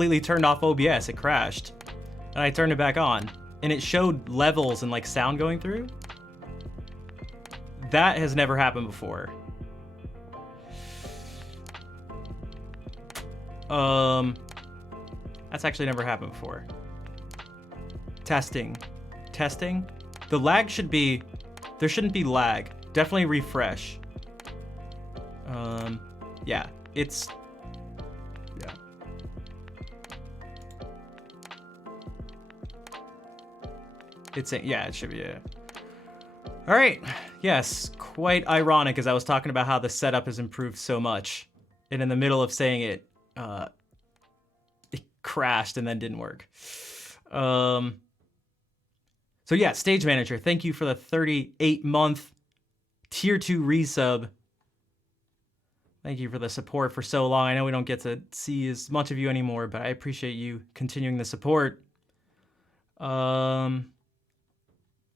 completely turned off OBS, it crashed. And I turned it back on. And it showed levels and like sound going through. That has never happened before. That's actually never happened before. Testing. The lag should be, there shouldn't be lag. Definitely refresh. Yeah, it's, yeah. It's, yeah, it should be, yeah. All right, yes, quite ironic as I was talking about how the setup has improved so much. And in the middle of saying it, it crashed and then didn't work. So yeah, Stage Manager, thank you for the 38-month tier 2 resub. Thank you for the support for so long. I know we don't get to see as much of you anymore, but I appreciate you continuing the support.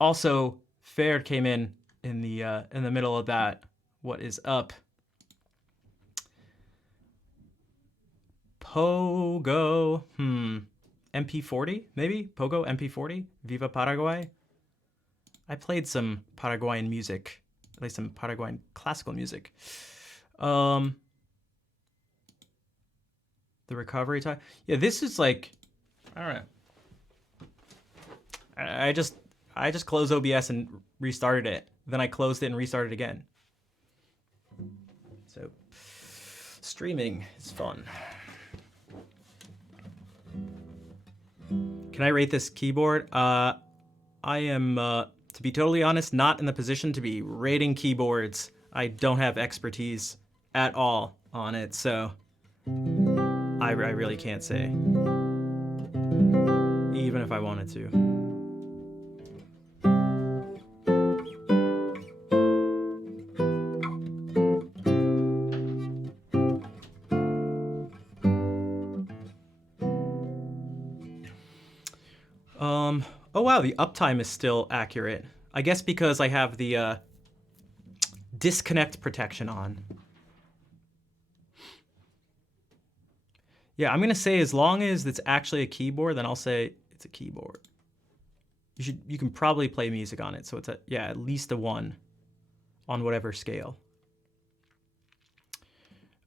Also, Fair came in the middle of that. What is up? Pogo, MP40 maybe? Pogo MP40? Viva Paraguay? I played some Paraguayan music, at least some Paraguayan classical music. The recovery time. Yeah, this is like, I don't know. I just closed OBS and restarted it. Then I closed it and restarted again. So streaming is fun. Can I rate this keyboard? I am, to be totally honest, not in the position to be rating keyboards. I don't have expertise at all on it, so I really can't say, even if I wanted to. Oh wow, the uptime is still accurate. I guess because I have the disconnect protection on. Yeah, I'm gonna say as long as it's actually a keyboard, then I'll say it's a keyboard. You can probably play music on it, so it's at least a 1 on whatever scale.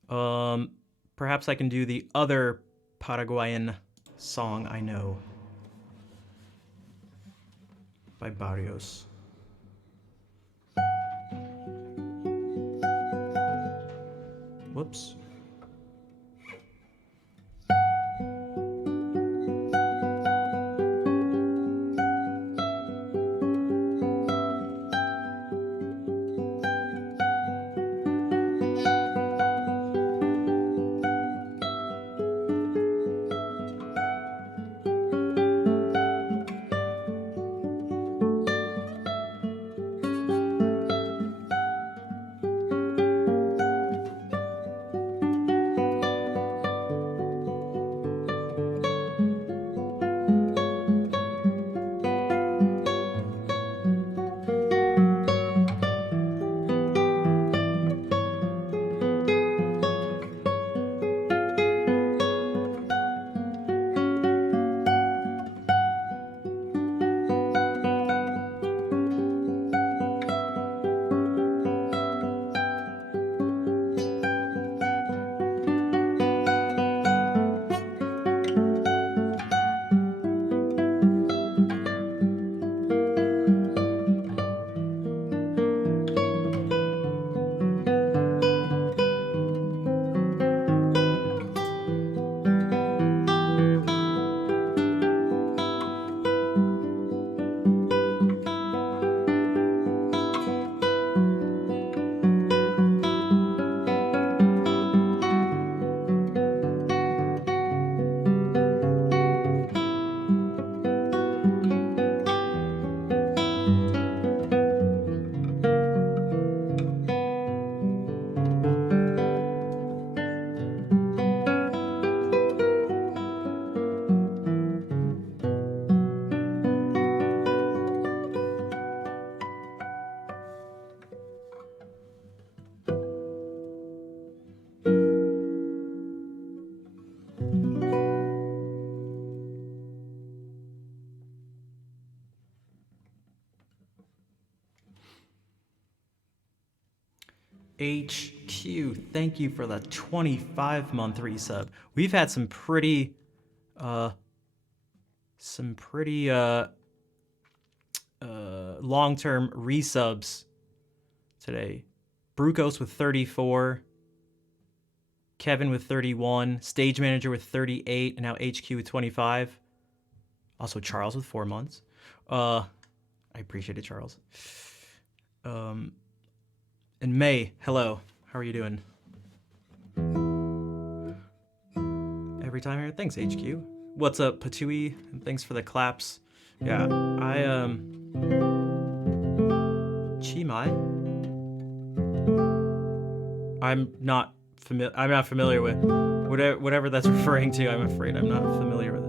Perhaps I can do the other Paraguayan song I know by Barrios. Whoops. HQ, thank you for the 25-month resub. We've had some pretty long-term resubs today. Brukos with 34, Kevin with 31, Stage Manager with 38, and now HQ with 25. Also Charles with 4 months. I appreciate it, Charles. And May, hello. How are you doing? Every time here, thanks HQ. What's up, Patui? And thanks for the claps. Yeah, Chimai. I'm not familiar with whatever that's referring to. I'm afraid I'm not familiar with it.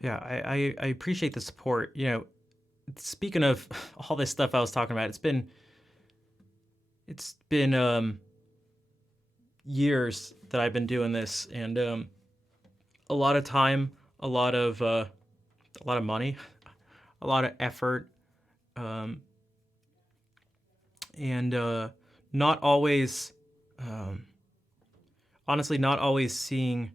Yeah, I appreciate the support. You know, speaking of all this stuff I was talking about, it's been years that I've been doing this, and a lot of time, a lot of money, a lot of effort, and not always, honestly, not always seeing,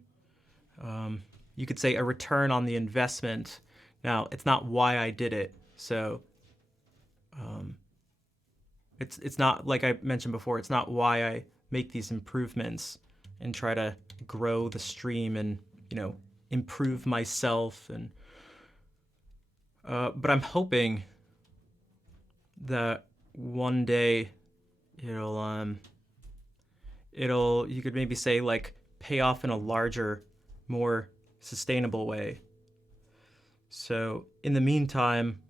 you could say, a return on the investment. Now, it's not why I did it, so it's not, like I mentioned before, it's not why I make these improvements and try to grow the stream and, you know, improve myself. And but I'm hoping that one day it'll you could maybe say, like, pay off in a larger, more sustainable way. So in the meantime,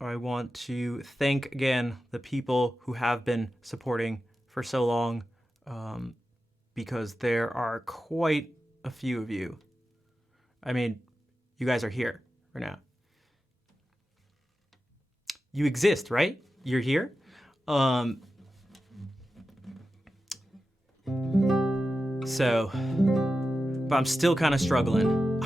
I want to thank again the people who have been supporting for so long, because there are quite a few of you. I mean, you guys are here right now. You exist, right? You're here. So, but I'm still kind of struggling.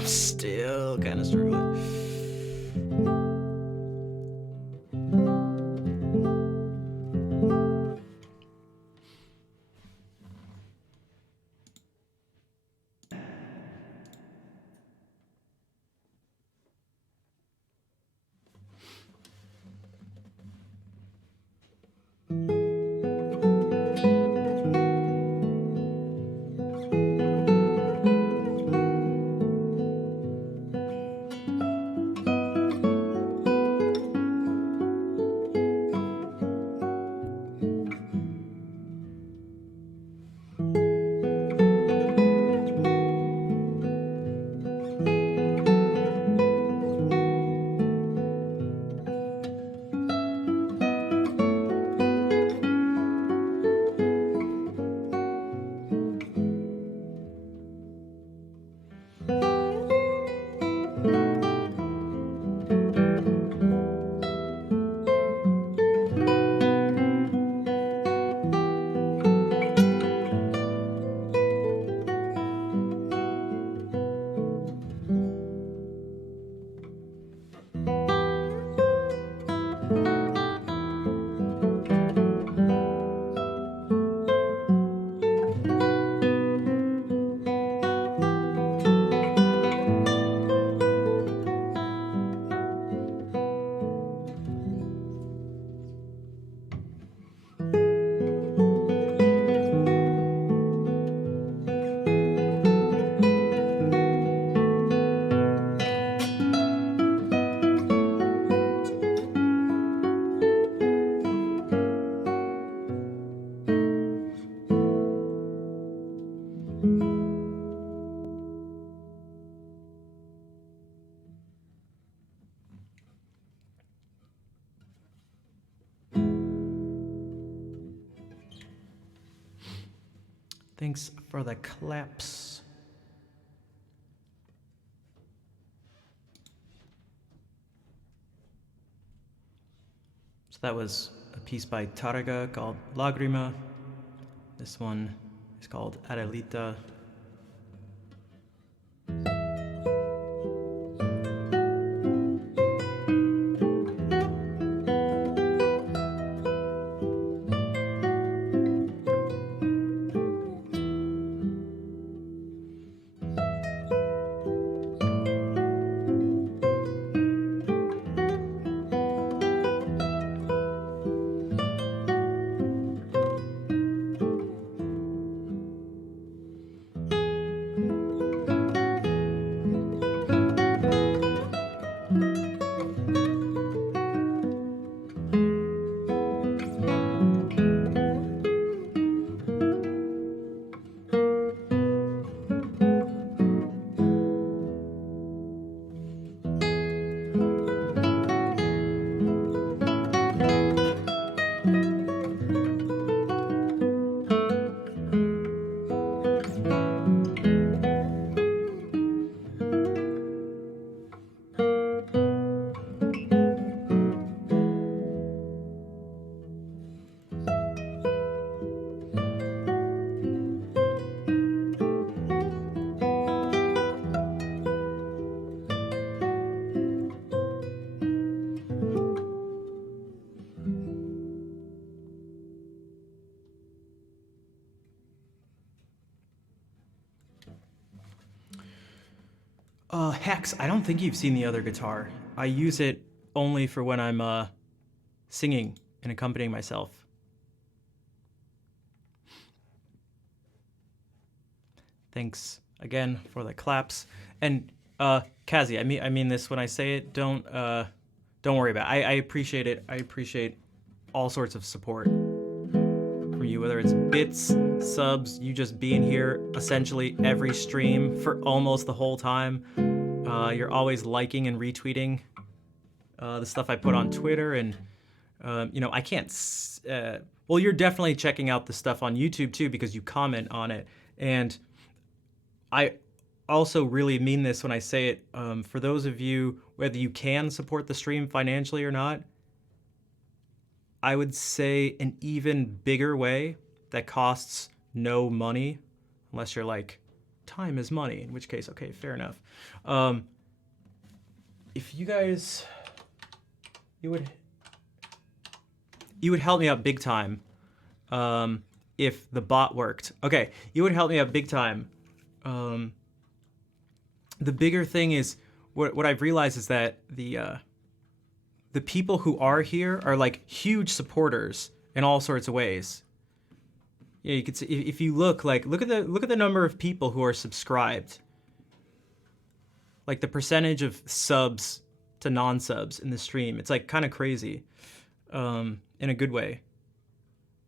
Thanks for the claps. So that was a piece by Targa called Lagrima. This one It's called Adelita. Hex, I don't think you've seen the other guitar. I use it only for when I'm singing and accompanying myself. Thanks again for the claps. And Kazi, I mean this when I say it. Don't worry about it. I appreciate it. I appreciate all sorts of support from you, whether it's bits, subs, you just being here essentially every stream for almost the whole time. You're always liking and retweeting the stuff I put on Twitter, and I can't. Well, you're definitely checking out the stuff on YouTube too because you comment on it, and I also really mean this when I say it. For those of you, whether you can support the stream financially or not, I would say an even bigger way that costs no money, unless you're like, time is money, in which case, okay, fair enough. If you guys, you would help me out big time if the bot worked. Okay, you would help me out big time. The bigger thing is, what I've realized is that the people who are here are like huge supporters in all sorts of ways. Yeah, you could see if you look at the number of people who are subscribed. Like the percentage of subs to non-subs in the stream, it's like kind of crazy, in a good way.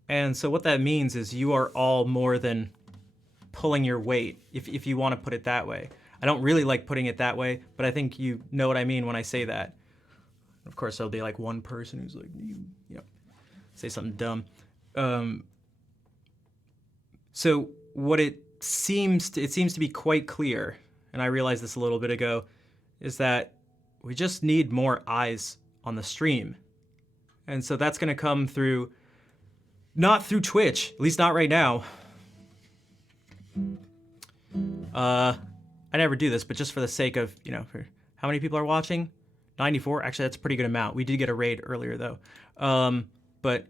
And so what that means is you are all more than pulling your weight, if you want to put it that way. I don't really like putting it that way, but I think you know what I mean when I say that. Of course, there'll be like one person who's like, say something dumb. So what it seems to be quite clear, and I realized this a little bit ago, is that we just need more eyes on the stream. And so that's going to come through, not through Twitch, at least not right now. I never do this, but just for the sake of, for how many people are watching? 94? Actually, that's a pretty good amount. We did get a raid earlier, though. But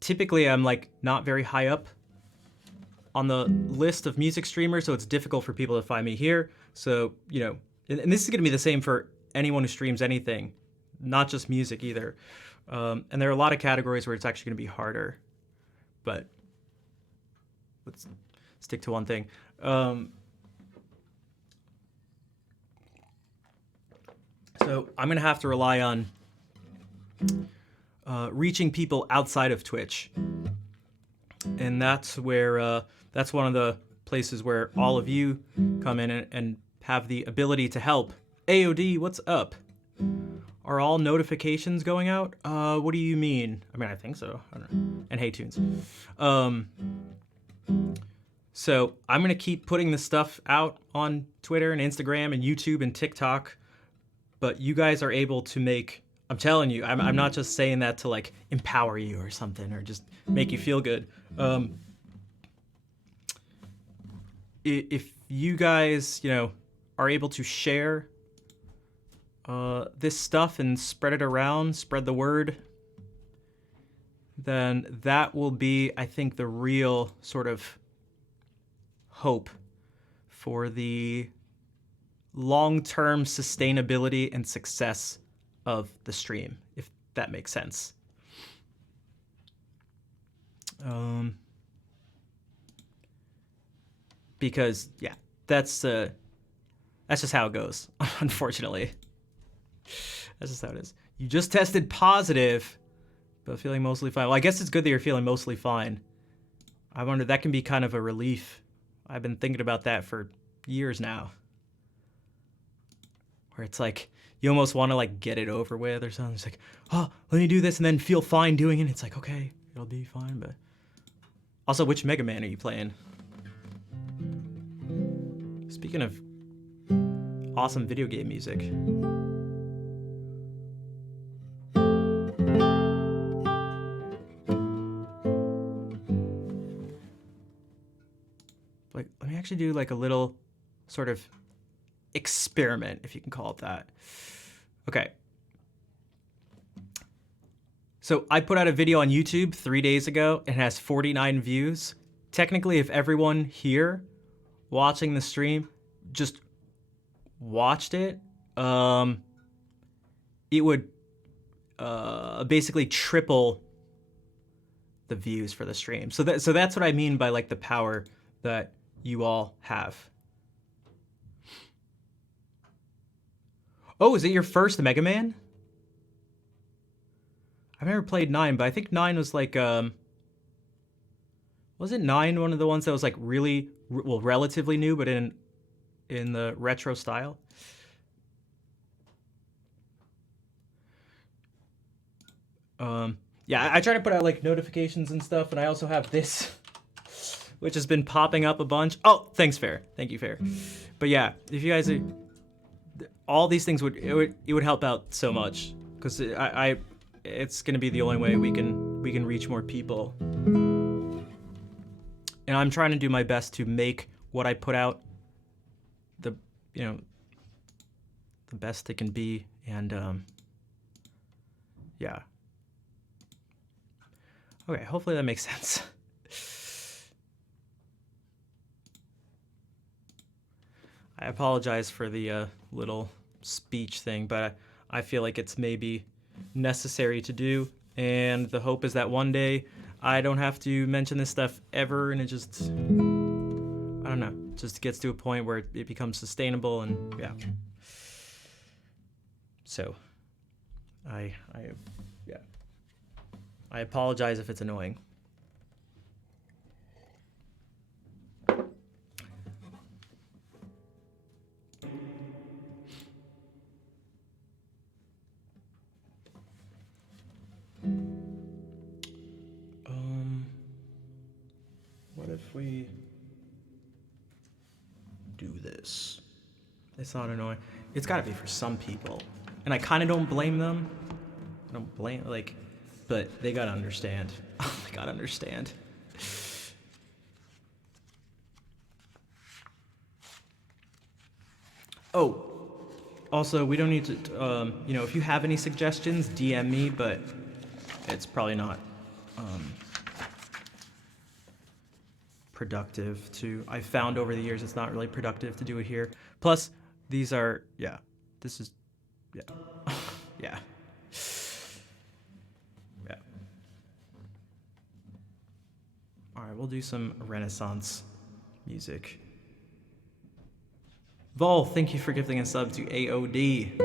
typically, I'm like not very high up on the list of music streamers, so it's difficult for people to find me here. So, and this is going to be the same for anyone who streams anything, not just music either. And there are a lot of categories where it's actually going to be harder. But let's stick to one thing. So I'm going to have to rely on reaching people outside of Twitch. And that's where, that's one of the places where all of you come in and have the ability to help. AOD, what's up? Are all notifications going out? What do you mean? I mean, I think so. I don't know. And Hey Tunes. So I'm going to keep putting this stuff out on Twitter and Instagram and YouTube and TikTok. But you guys are able to make, I'm telling you, I'm not just saying that to like empower you or something or just make you feel good. if you guys, you know, are able to share this stuff and spread it around, spread the word, then that will be, I think, the real sort of hope for the long-term sustainability and success of the stream, if that makes sense. Because yeah, that's just how it goes. Unfortunately, that's just how it is. You just tested positive, but feeling mostly fine. Well, I guess it's good that you're feeling mostly fine. I wonder, that can be kind of a relief. I've been thinking about that for years now, where it's like you almost want to like get it over with or something. It's like, oh, let me do this and then feel fine doing it. It's like, okay, it'll be fine. But also, which Mega Man are you playing? Speaking of awesome video game music. Like, let me actually do like a little sort of experiment, if you can call it that. Okay. So I put out a video on YouTube 3 days ago. It has 49 views. Technically, if everyone here watching the stream just watched it, it would basically triple the views for the stream. So that's what I mean by like the power that you all have. Oh, is it your first Mega Man? I've never played 9, but I think 9 was like, wasn't 9 one of the ones that was like really, well, relatively new, but in the retro style? Yeah, I try to put out like notifications and stuff, and I also have this, which has been popping up a bunch. Oh, thanks, Fair. Thank you, Fair. But yeah, if you guys, all these things would help out so much, because it's gonna be the only way we can reach more people. And I'm trying to do my best to make what I put out the best it can be, and yeah. Okay, hopefully that makes sense. I apologize for the little speech thing, but I feel like it's maybe necessary to do, and the hope is that one day I don't have to mention this stuff ever, and it just, I don't know, just gets to a point where it becomes sustainable, and yeah. So, I apologize if it's annoying. What if we do this? It's not annoying. It's gotta be for some people. And I kinda don't blame them. I don't blame, like, but they gotta understand. They gotta understand. Oh, also, we don't need to, if you have any suggestions, DM me, but it's probably not productive to, I found over the years it's not really productive to do it here. Plus, these are, yeah, this is, yeah, yeah. Yeah. All right, we'll do some Renaissance music. Vol, thank you for gifting a sub to AOD.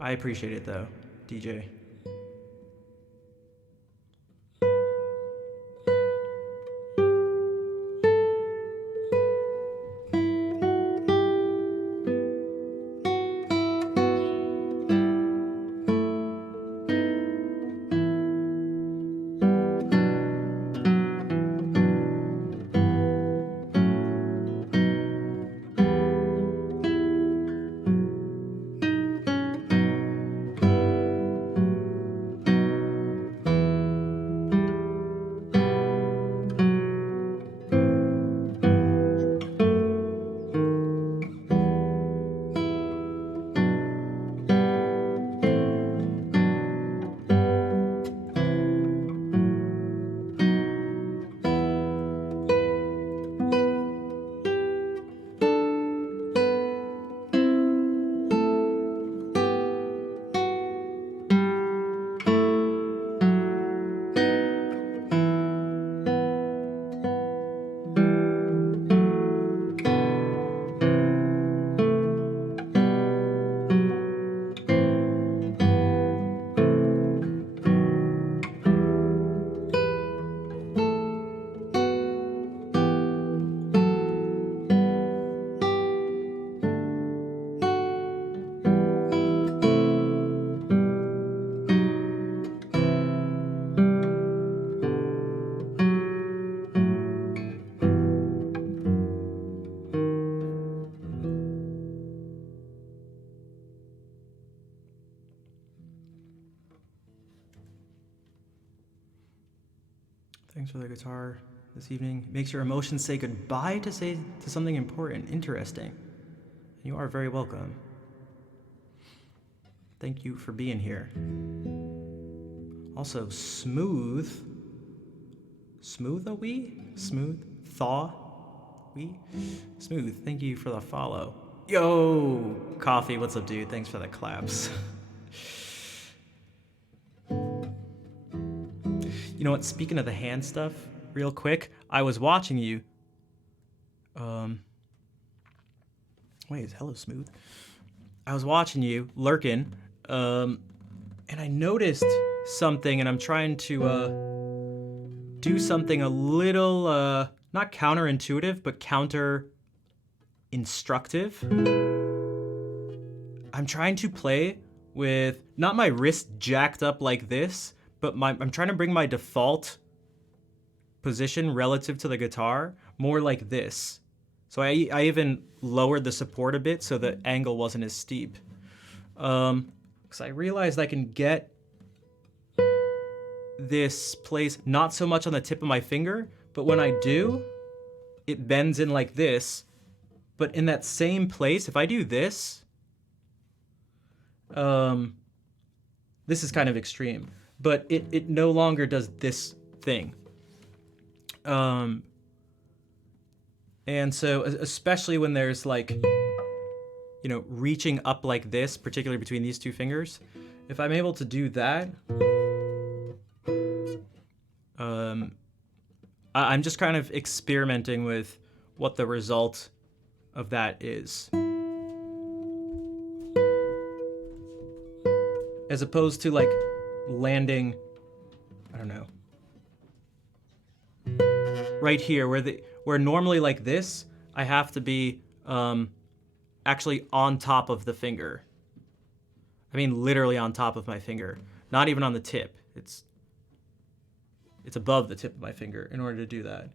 I appreciate it though, DJ. for the guitar this evening. It makes your emotions say goodbye to something important, interesting. You are very welcome. Thank you for being here. Also, smooth. Smooth a wee? Smooth? Thaw? Wee? Smooth, thank you for the follow. Yo! Coffee, what's up, dude? Thanks for the claps. You know what? Speaking of the hand stuff, real quick, I was watching you. Wait, hello, Smooth. I was watching you, lurking, and I noticed something, and I'm trying to do something a little, not counterintuitive, but counter-instructive. I'm trying to play with, not my wrist jacked up like this, but I'm trying to bring my default position relative to the guitar more like this. So I even lowered the support a bit so the angle wasn't as steep. Because I realized I can get this place not so much on the tip of my finger, but when I do, it bends in like this. But in that same place, if I do this, this is kind of extreme, but it no longer does this thing. And so, especially when there's like, you know, reaching up like this, particularly between these two fingers, if I'm able to do that, I'm just kind of experimenting with what the result of that is. As opposed to like landing, I don't know, right here where normally like this, I have to be actually on top of the finger. I mean, literally on top of my finger, not even on the tip. It's above the tip of my finger in order to do that.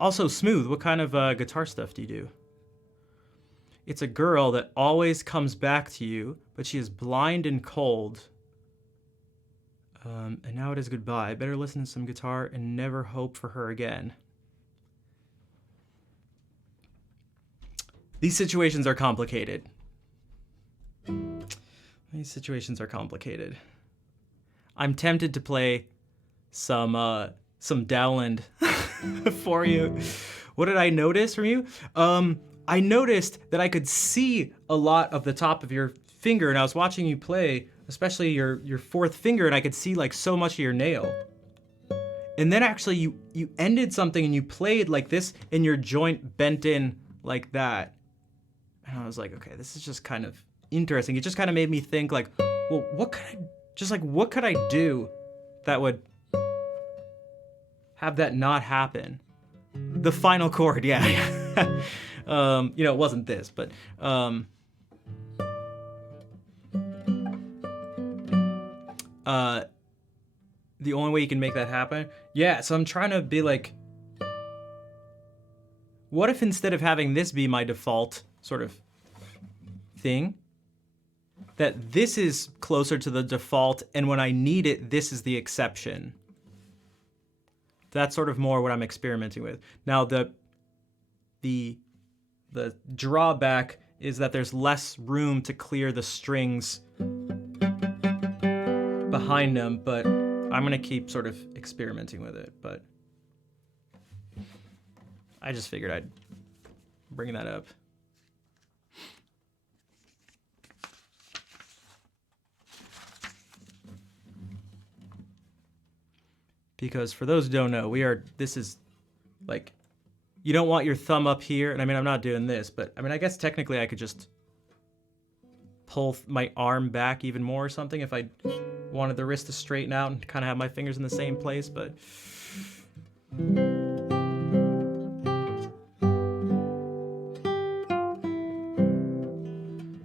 Also, Smooth, what kind of guitar stuff do you do? It's a girl that always comes back to you, but she is blind and cold. And now it is goodbye. Better listen to some guitar and never hope for her again. These situations are complicated. These situations are complicated. I'm tempted to play some Dowland for you. What did I notice from you? I noticed that I could see a lot of the top of your finger, and I was watching you play, especially your fourth finger, and I could see like so much of your nail. And then actually you ended something and you played like this, and your joint bent in like that. And I was like, okay, this is just kind of interesting. It just kind of made me think like, well, what could I do that would have that not happen? The final chord, yeah. You know, it wasn't this, but the only way you can make that happen, yeah. So I'm trying to be like, what if instead of having this be my default sort of thing, that this is closer to the default, and when I need it, this is the exception. That's sort of more what I'm experimenting with. Now the drawback is that there's less room to clear the strings behind them, but I'm gonna keep sort of experimenting with it. But I just figured I'd bring that up. Because for those who don't know, this is like, you don't want your thumb up here. And I mean, I'm not doing this, but I mean, I guess technically I could just pull my arm back even more or something if I wanted the wrist to straighten out and kind of have my fingers in the same place, but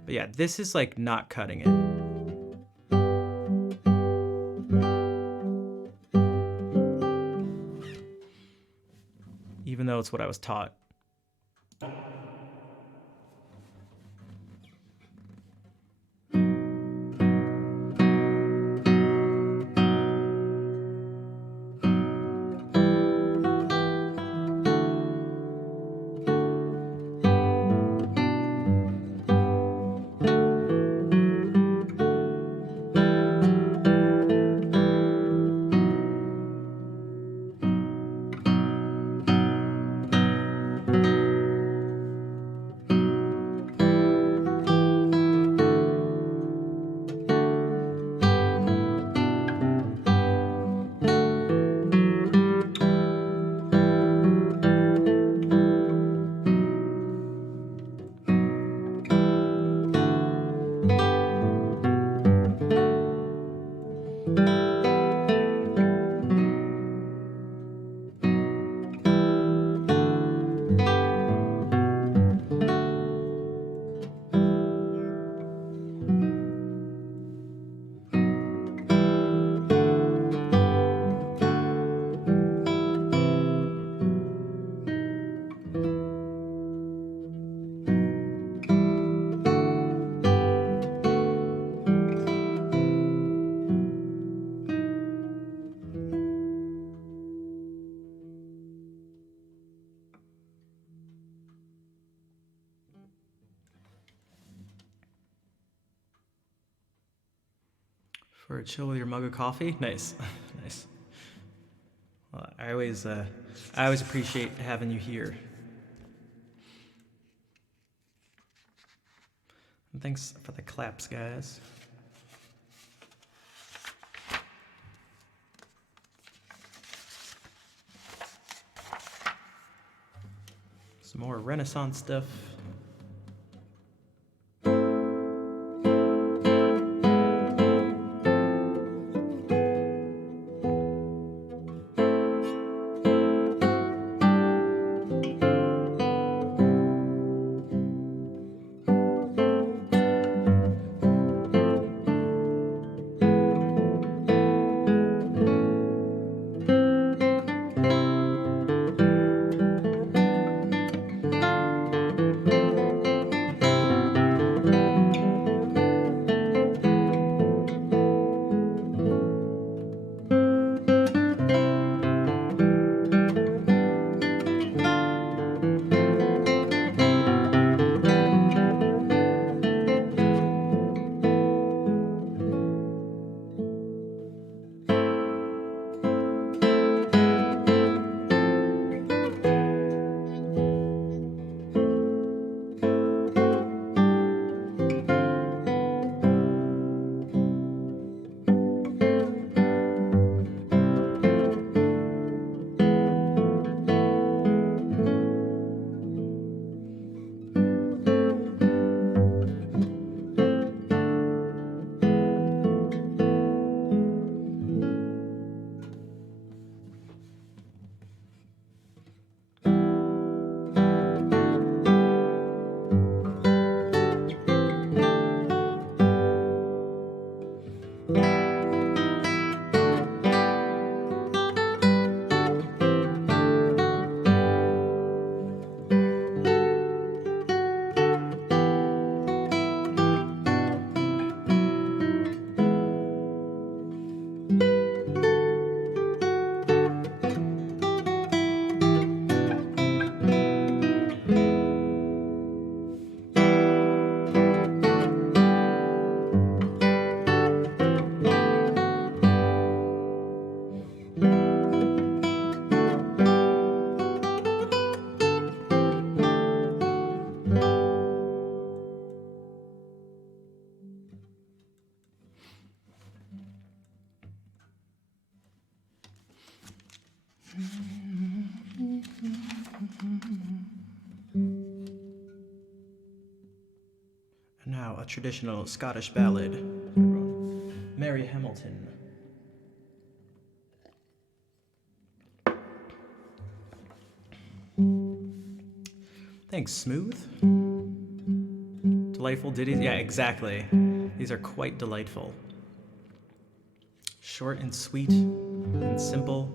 yeah, this is like not cutting it. Even though it's what I was taught. For a chill with your mug of coffee? Nice. Nice. Well, I always appreciate having you here. And thanks for the claps, guys. Some more Renaissance stuff. And now a traditional Scottish ballad. Mary Hamilton. Thanks, Smooth. Delightful ditties? Yeah, exactly. These are quite delightful. Short and sweet and simple.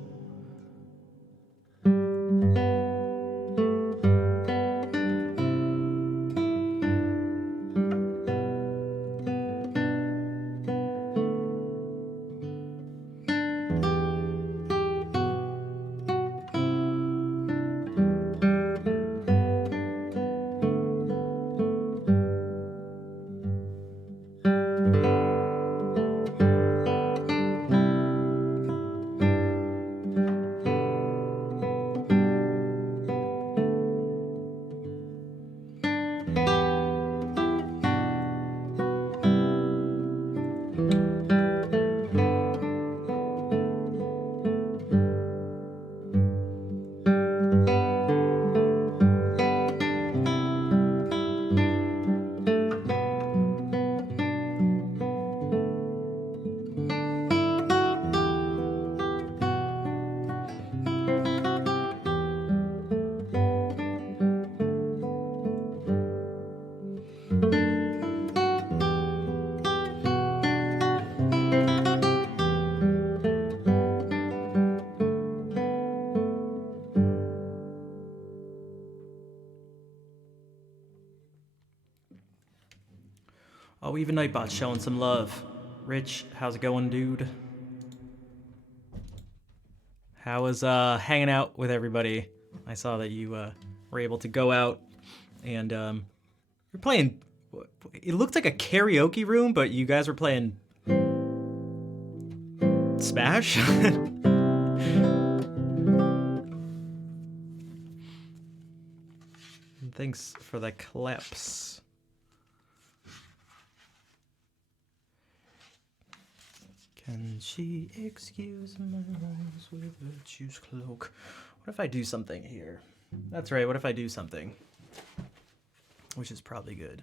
Oh, even Nightbot's showing some love. Rich, how's it going, dude? How was hanging out with everybody? I saw that you were able to go out and you're playing. It looked like a karaoke room, but you guys were playing Smash? Thanks for the claps. Can she excuse my wrongs with virtue's cloak? What if I do something here? That's right, what if I do something? Which is probably good.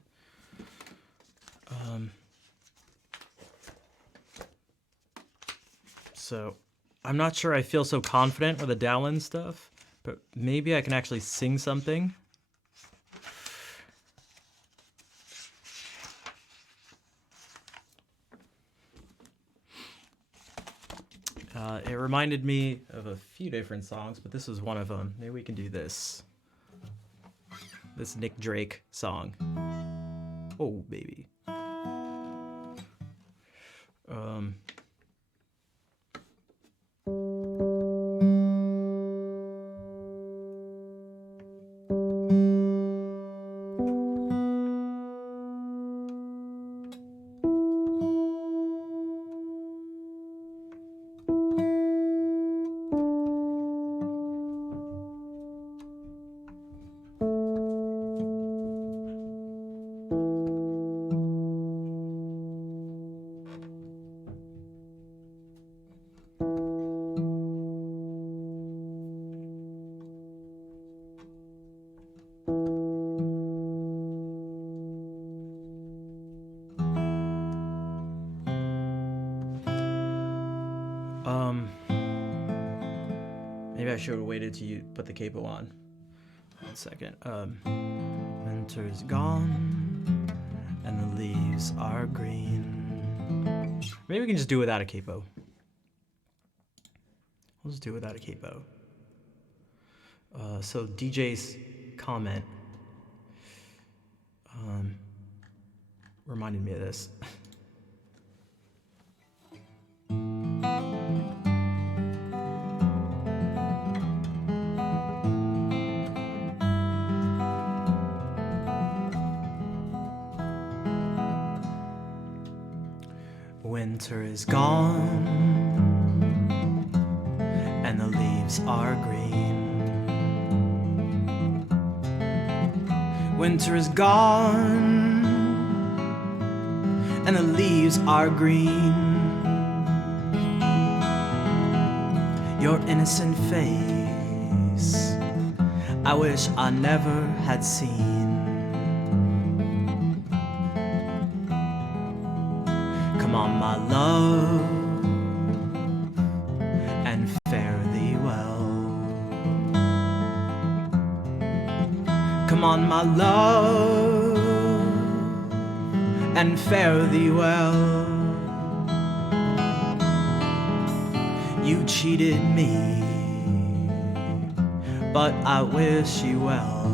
So, I'm not sure I feel so confident with the Dowlin stuff, but maybe I can actually sing something. It reminded me of a few different songs, but this was one of them. Maybe we can do this. This Nick Drake song. Oh, baby. Maybe I should have waited till you put the capo on. 1 second. Winter's gone and the leaves are green. Maybe we can just do it without a capo. We'll just do it without a capo. So DJ's comment reminded me of this. Winter is gone and the leaves are green. Winter is gone and the leaves are green. Your innocent face I wish I never had seen. Come on, my love, and fare thee well. Come on, my love, and fare thee well. You cheated me, but I wish you well.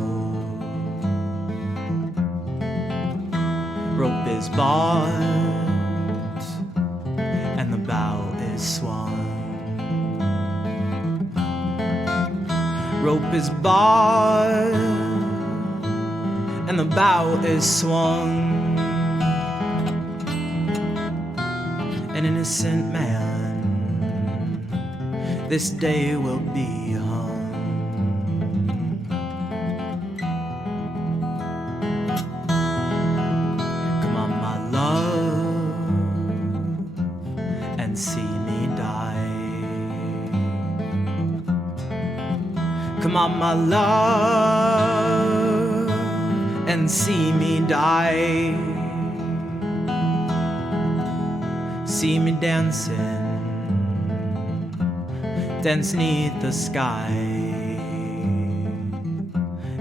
Rope is bought and the bow is swung. Rope is bought and the bow is swung. An innocent man this day will be hung. Come on, my love, and see me die. Come on, my love, and see me die. See me dancing, dance 'neath the sky,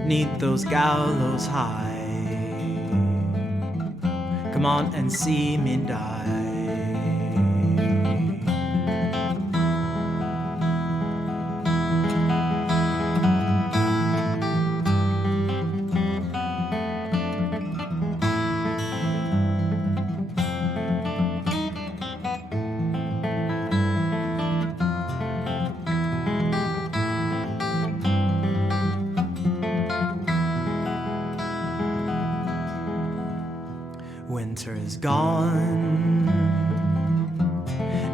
'neath those gallows high. Come on and see me die. Winter is gone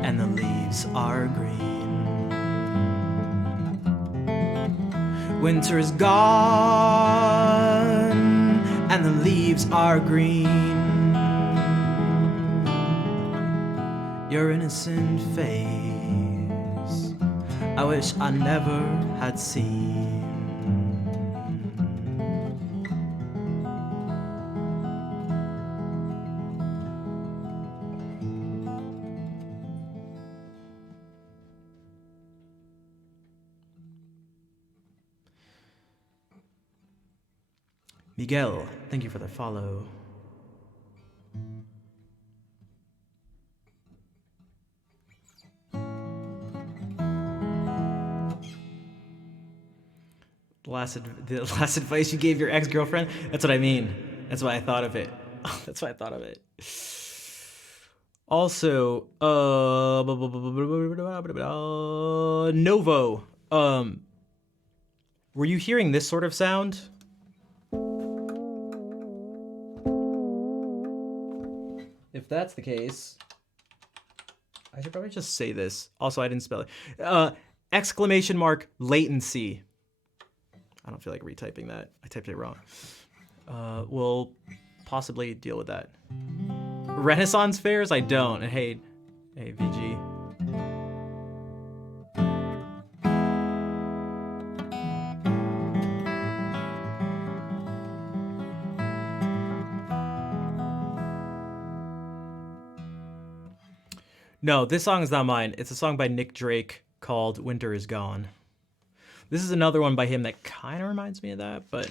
and the leaves leaves are green. Winter is gone, and the leaves are green. Your innocent face, I wish I never had seen. Miguel, thank you for the follow. The last advice you gave your ex-girlfriend? That's what I mean. That's why I thought of it. That's why I thought of it. Also, Novo, were you hearing this sort of sound? If that's the case, I should probably just say this. Also, I didn't spell it. Exclamation mark latency. I don't feel like retyping that. I typed it wrong. We'll possibly deal with that. Renaissance fairs? I don't. Hey, VG. No, this song is not mine. It's a song by Nick Drake called Winter is Gone. This is another one by him that kind of reminds me of that, but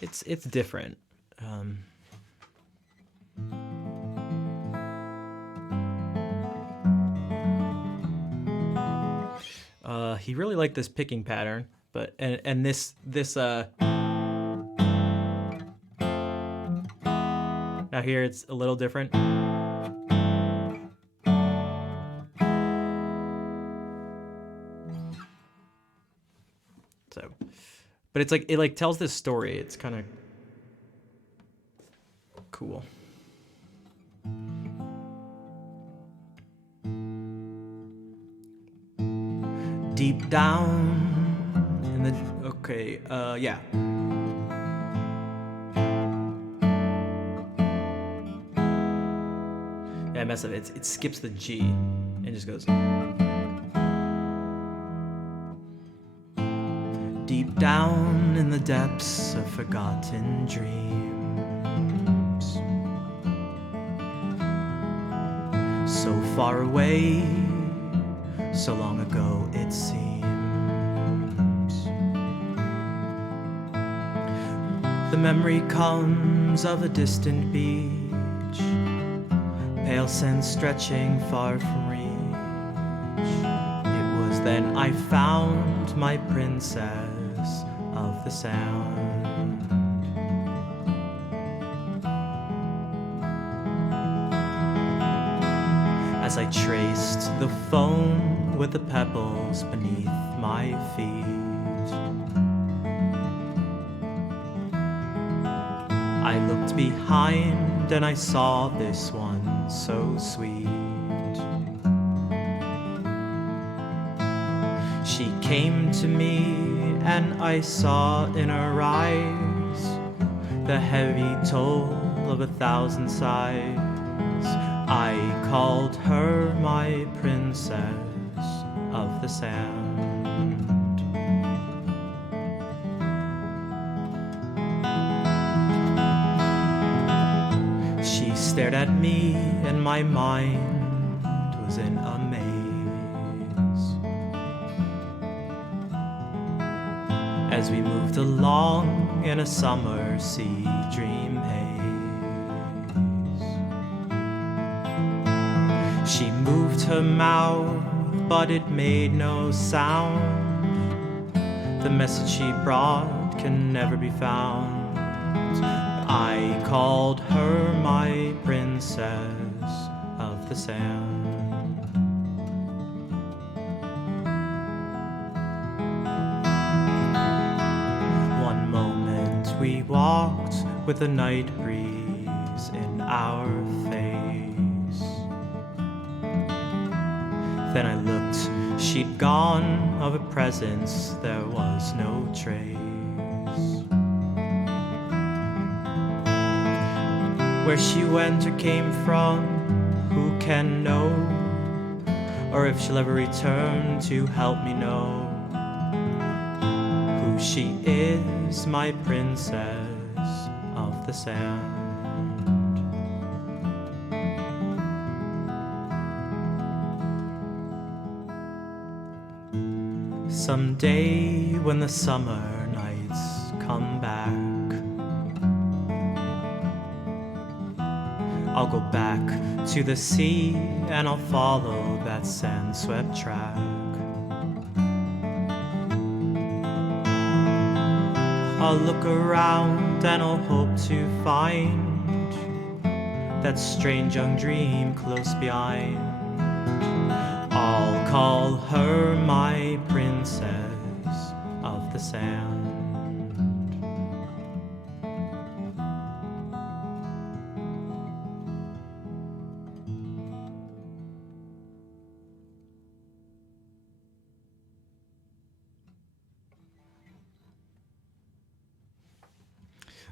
it's different. He really liked this picking pattern, but and this now here it's a little different. So, but it's like it tells this story. It's kind of cool. Deep down in the yeah. Yeah, I messed up. It skips the G and just goes. Deep down in the depths of forgotten dreams, so far away, so long ago it seems. The memory comes of a distant beach, pale scent stretching far from reach. It was then I found my princess of the sound. As I traced the foam with the pebbles beneath my feet, I looked behind and I saw this one so sweet. She came to me and I saw in her eyes the heavy toll of 1,000 sighs. I called her my princess of the sand. She stared at me and my mind was in a maze. As we moved along in a summer sea dream haze, she moved her mouth, but it made no sound. The message she brought can never be found. I called her my princess of the sand. We walked with a night breeze in our face, Then I looked, she'd gone, of a presence there was no trace. Where she went or came from, who can know? Or if she'll ever return to help me know who she is, my princess of the sand. Someday when the summer nights come back, I'll go back to the sea and I'll follow that sand-swept track. I'll look around and I'll hope to find that strange young dream close behind. I'll call her my princess of the sand.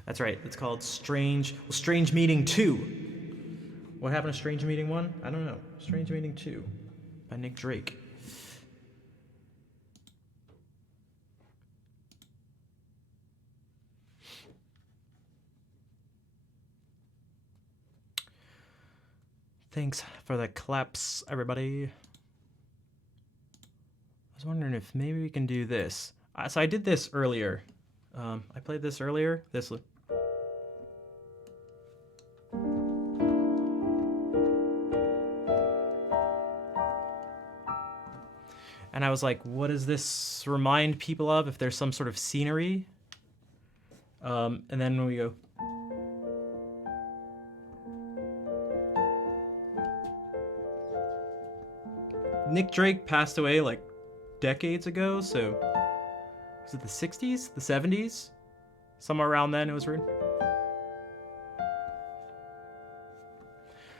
That's right, it's called Strange Meeting 2. What happened to Strange Meeting 1? I don't know. Strange Meeting 2 by Nick Drake. Thanks for the claps, everybody. I was wondering if maybe we can do this. So I did this earlier. I played this earlier. This. And I was like, what does this remind people of? If there's some sort of scenery. And then when we go. Nick Drake passed away like decades ago, so was it the 60s? The 70s? Somewhere around then it was written.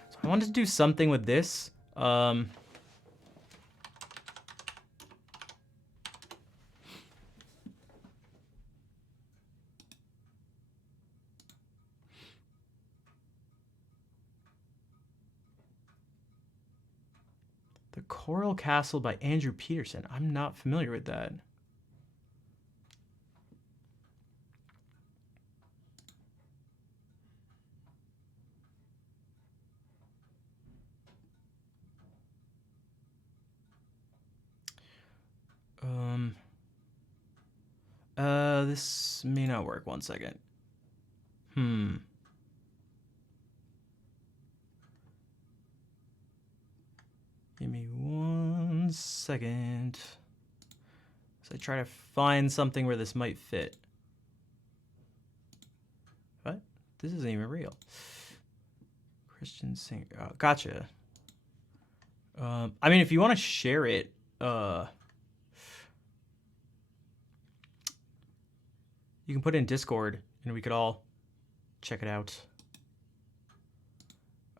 So I wanted to do something with this. The Coral Castle by Andrew Peterson. I'm not familiar with that. This may not work. 1 second. Give me 1 second. So I try to find something where this might fit. What? This isn't even real. Christian singer. Oh, gotcha. I mean, if you want to share it, you can put it in Discord and we could all check it out.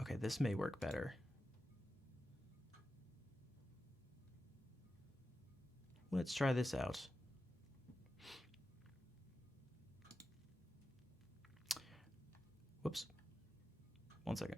Okay, this may work better. Let's try this out. Whoops. 1 second.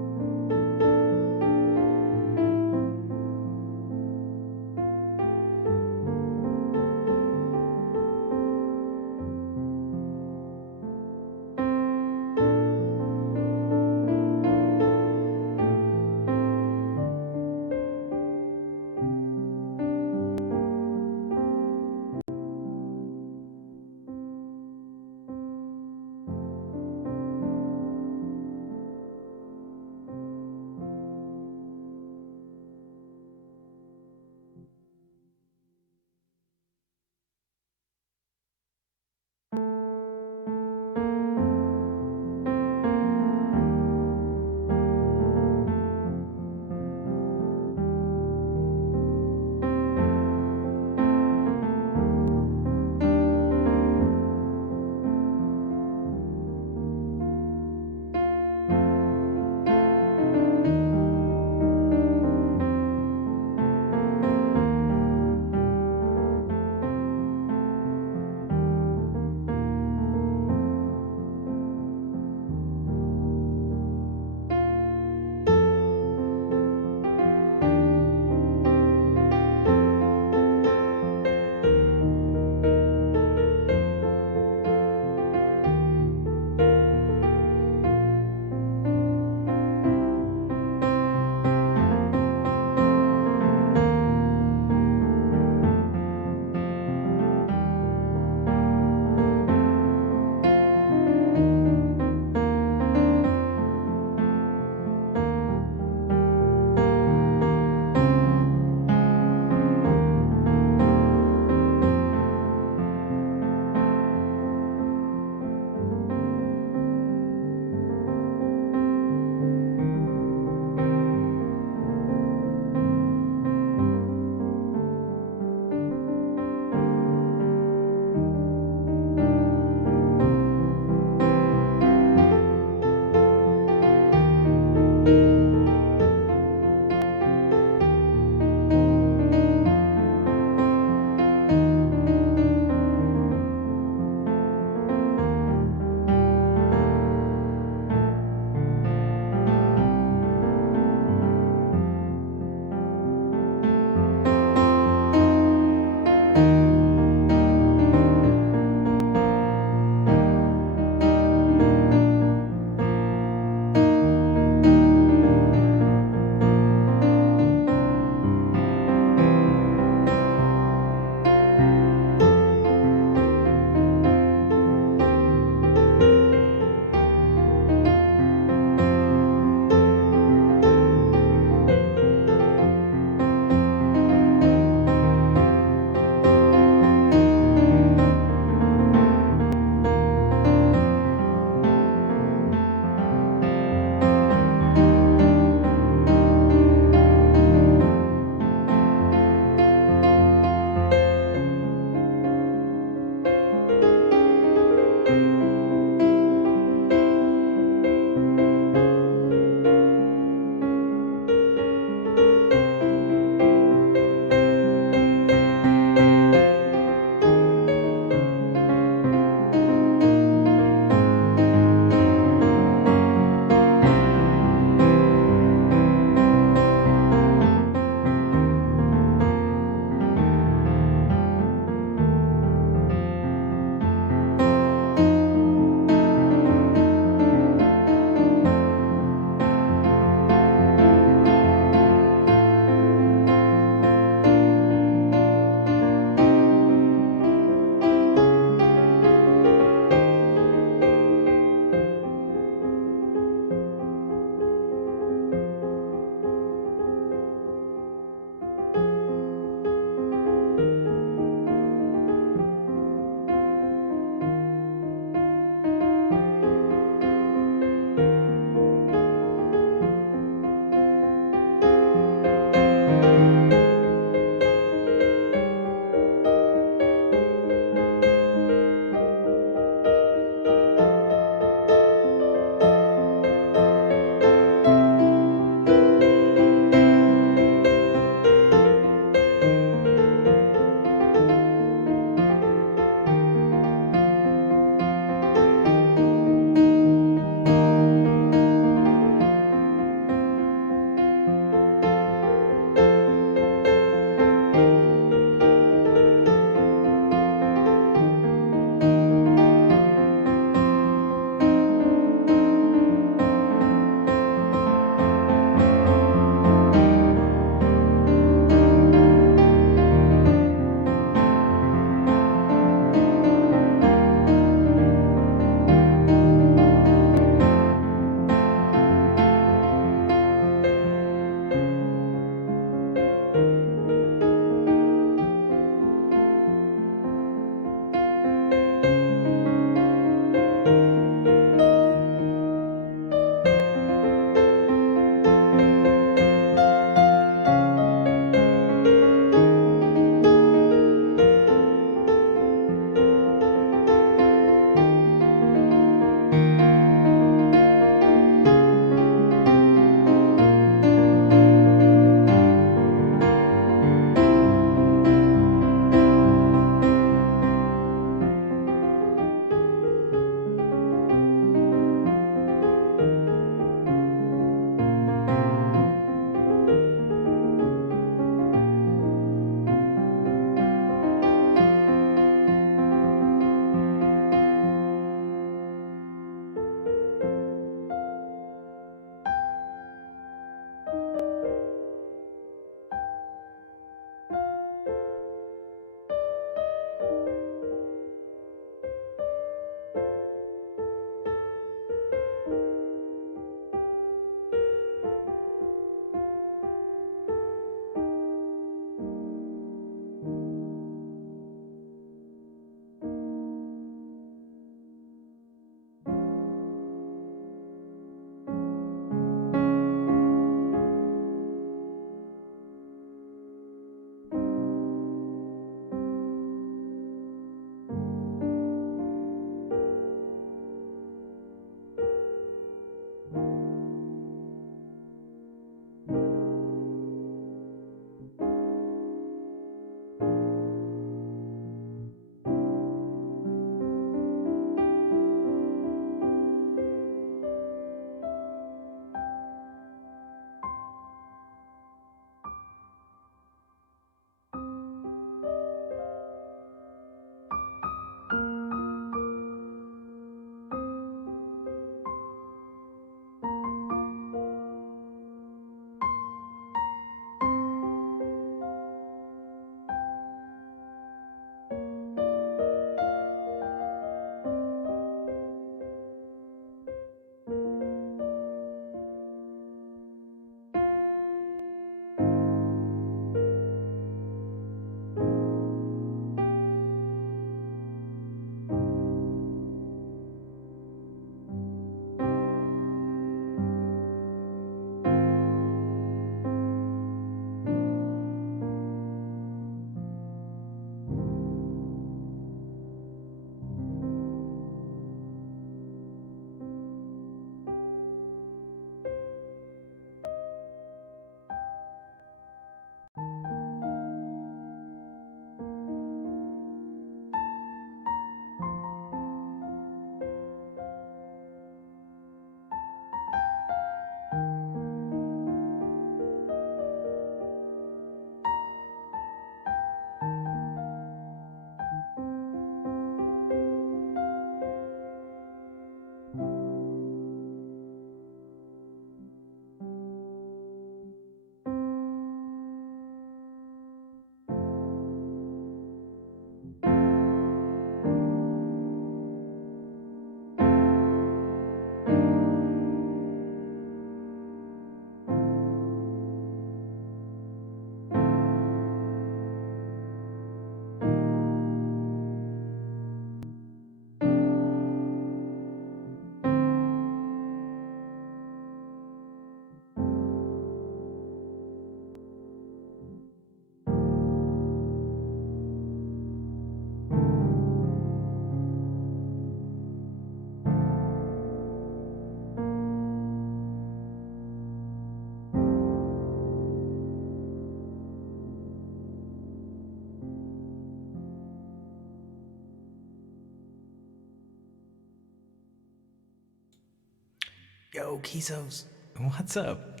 Yo, Kisos. What's up?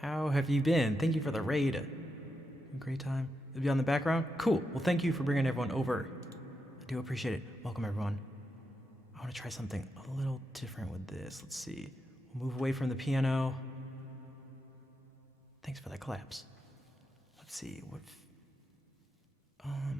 How have you been? Thank you for the raid. Great time. It'll be on the background? Cool. Well, thank you for bringing everyone over. I do appreciate it. Welcome, everyone. I want to try something a little different with this. Let's see. We'll move away from the piano. Thanks for the claps. Let's see. What... Hmm.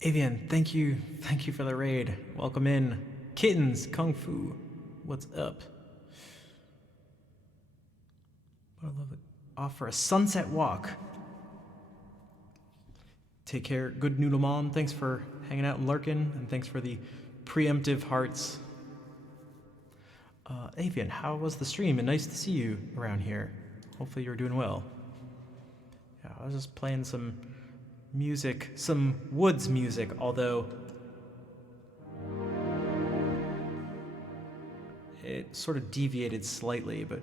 Avian, thank you for the raid. Welcome in. Kittens, Kung Fu, what's up? I love it. Off for a sunset walk. Take care, good noodle mom. Thanks for hanging out and lurking, and thanks for the preemptive hearts. Avian, how was the stream? And nice to see you around here. Hopefully you're doing well. Yeah, I was just playing some music, some woods music, although it sort of deviated slightly, but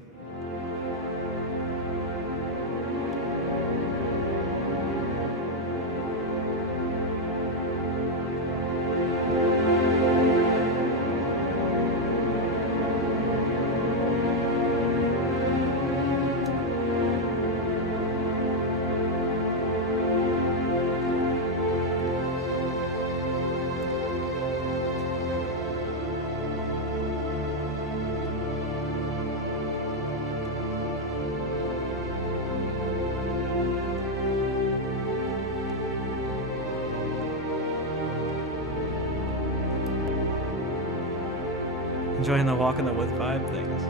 enjoying the walk in the woods vibe things.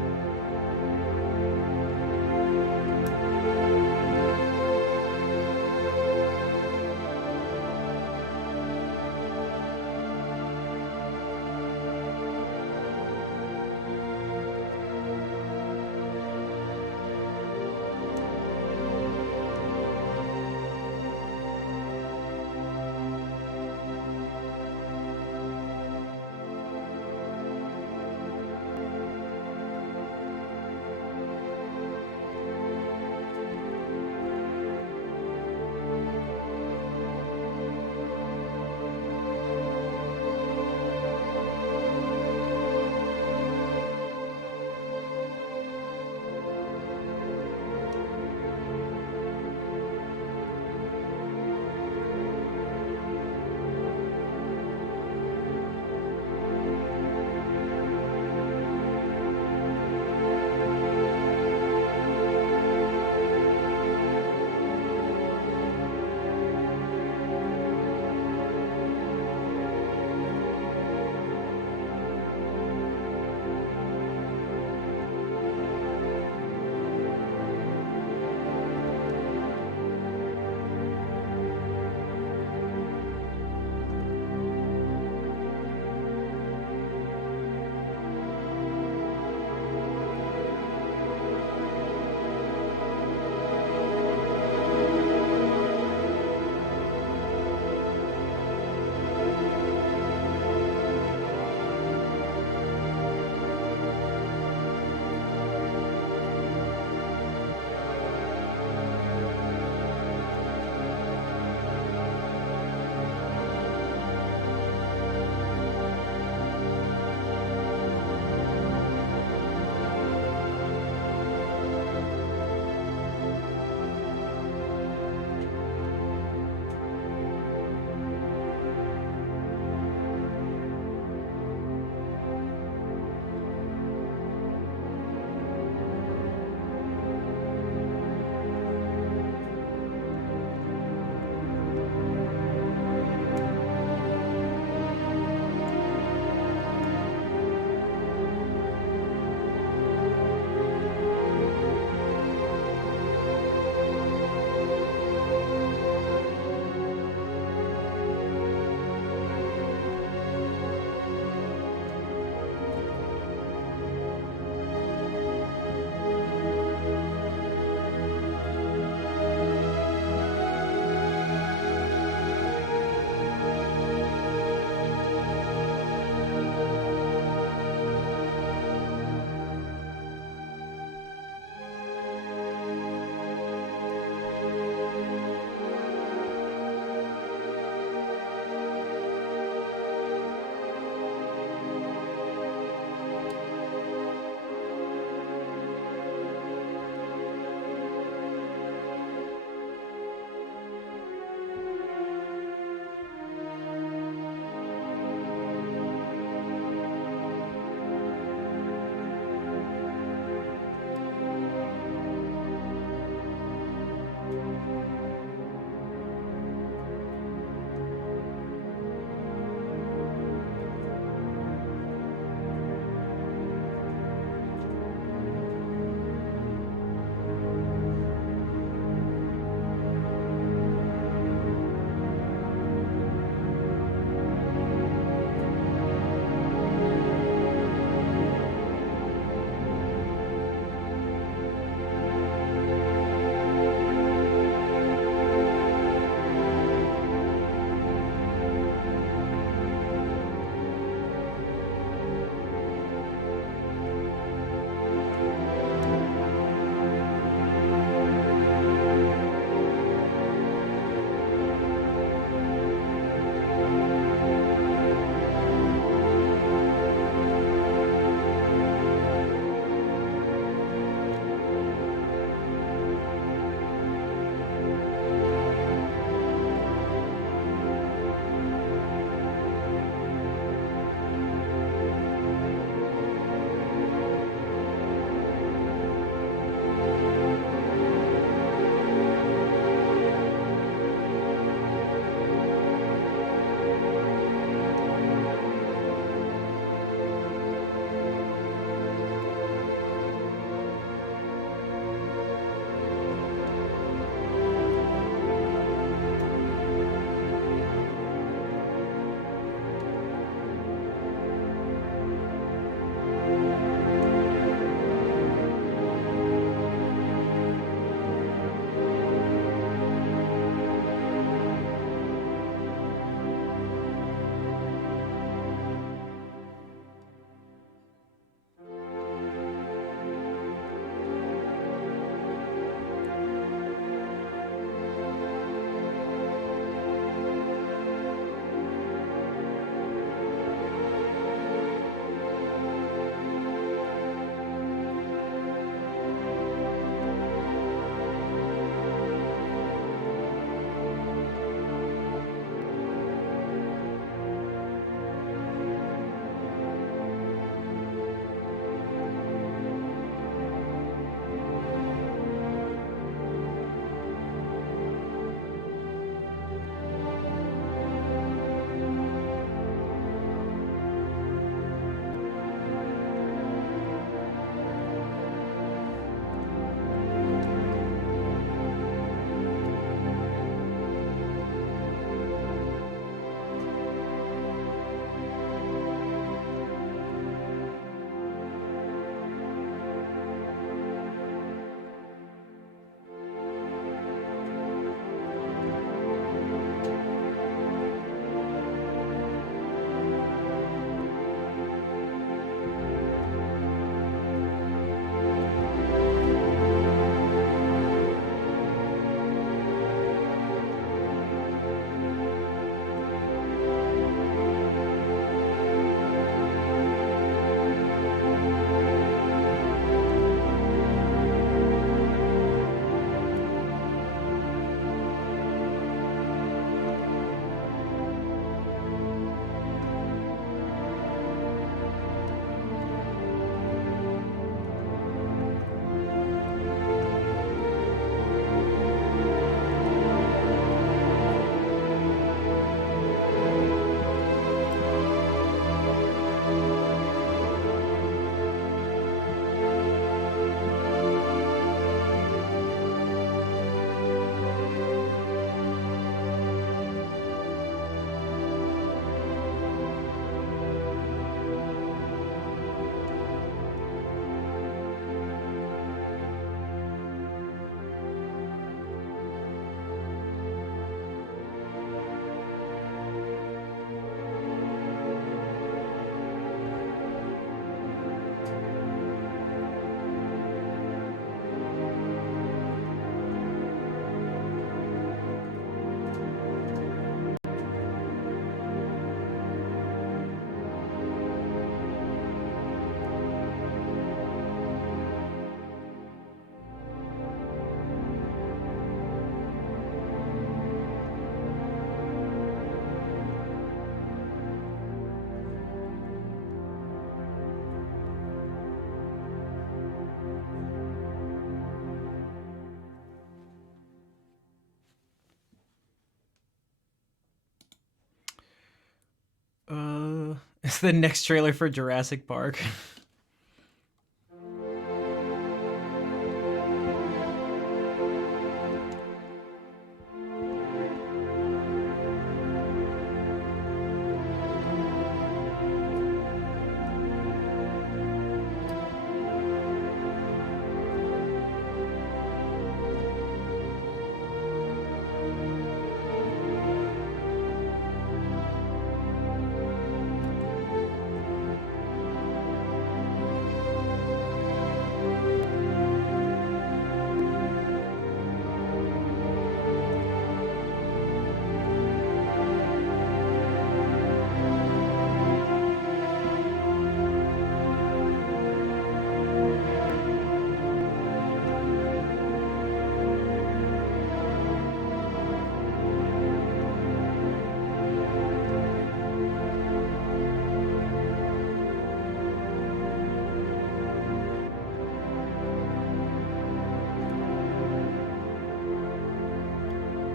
It's the next trailer for Jurassic Park.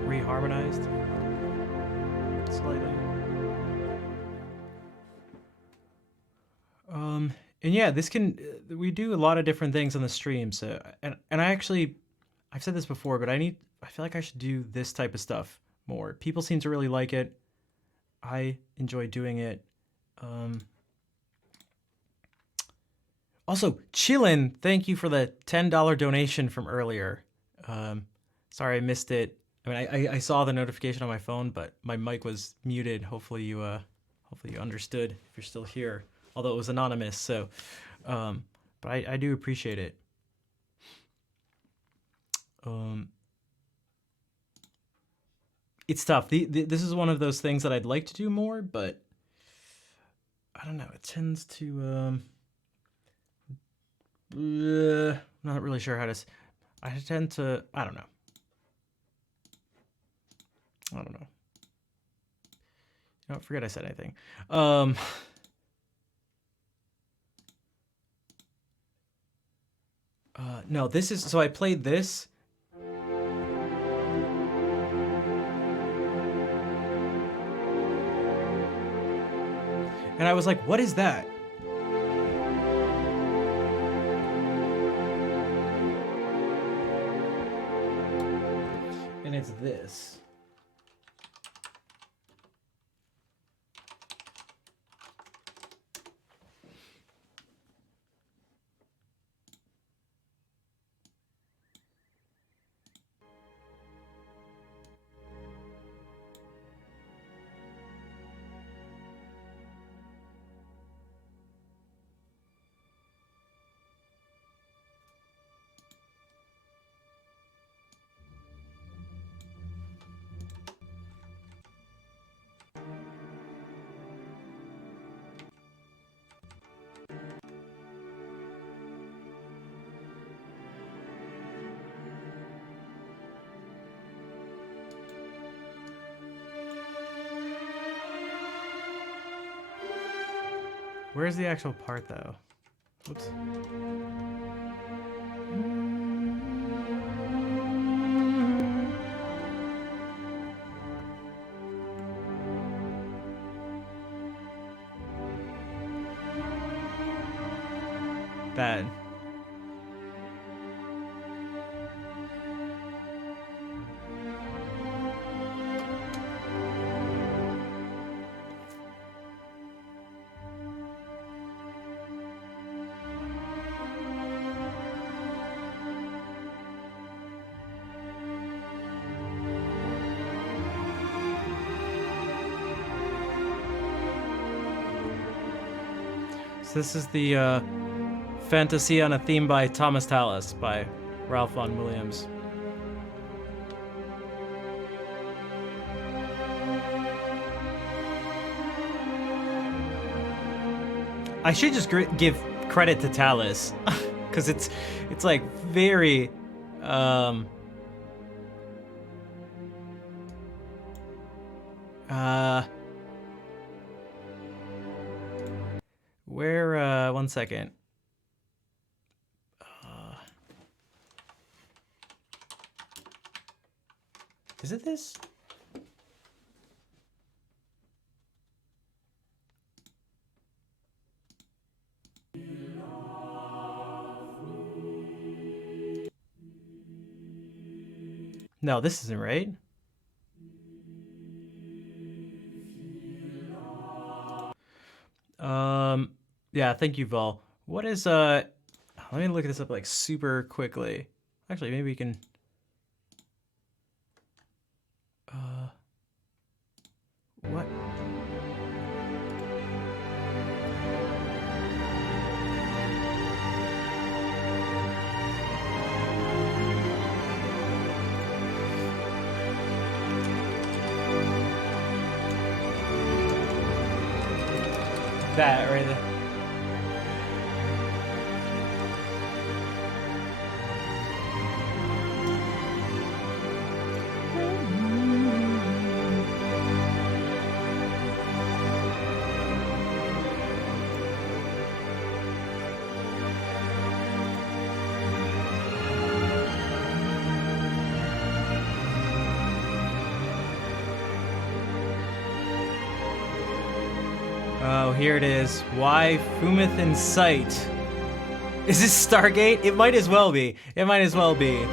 Reharmonized slightly. And yeah, this can we do a lot of different things on the stream. So and I actually I've said this before, but I feel like I should do this type of stuff more. People seem to really like it. I enjoy doing it. Also, Chillin, thank you for the $10 donation from earlier. Sorry I missed it. I mean, I saw the notification on my phone, but my mic was muted. Hopefully you understood if you're still here, although it was anonymous. So, but I do appreciate it. It's tough. This is one of those things that I'd like to do more, but I don't know. It tends to not really sure how to. I tend to. I don't know. You know, forget I said anything. No, this is, so I played this. And I was like, what is that? And it's this. Where's the actual part, though? Oops. Bad. So this is the Fantasy on a Theme by Thomas Tallis by Ralph Vaughan Williams. I should just give credit to Tallis, because it's like very where 1 second. Is it this? No, this isn't right. Yeah, thank you, Vol. What is, let me look this up, like, super quickly. Actually, maybe we can, what? That right there. Oh, here it is. Why Fumeth in sight? Is this Stargate? It might as well be. It might as well be.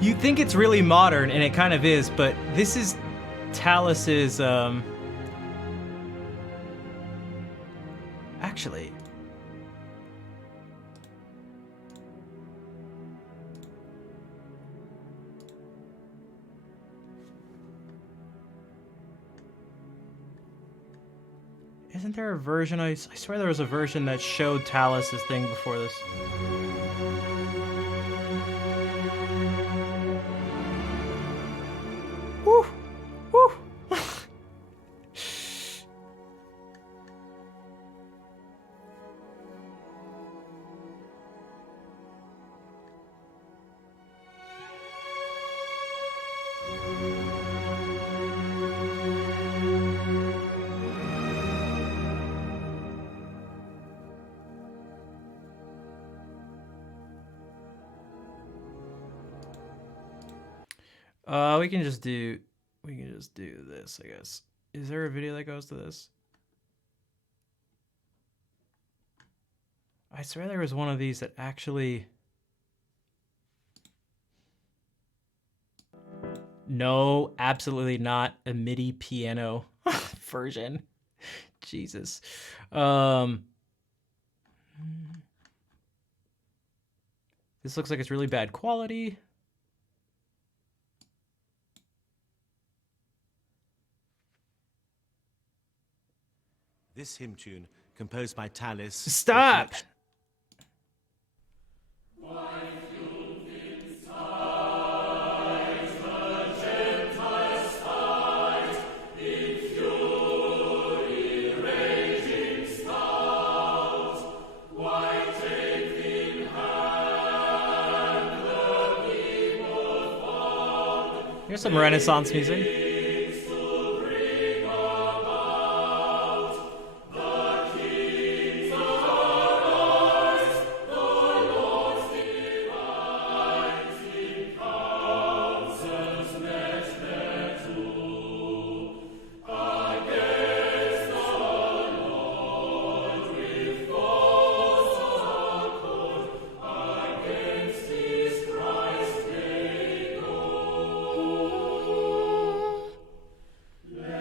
You'd think it's really modern, and it kind of is, but this is Talus's, actually... Isn't there a version? I swear there was a version that showed Talus's thing before this. Woo! Woo! We can just do this, I guess. Is there a video that goes to this? I swear there was one of these that actually... No, absolutely not a MIDI piano version. Jesus. This looks like it's really bad quality. This hymn tune, composed by Tallis. Stop! Here's some Renaissance music.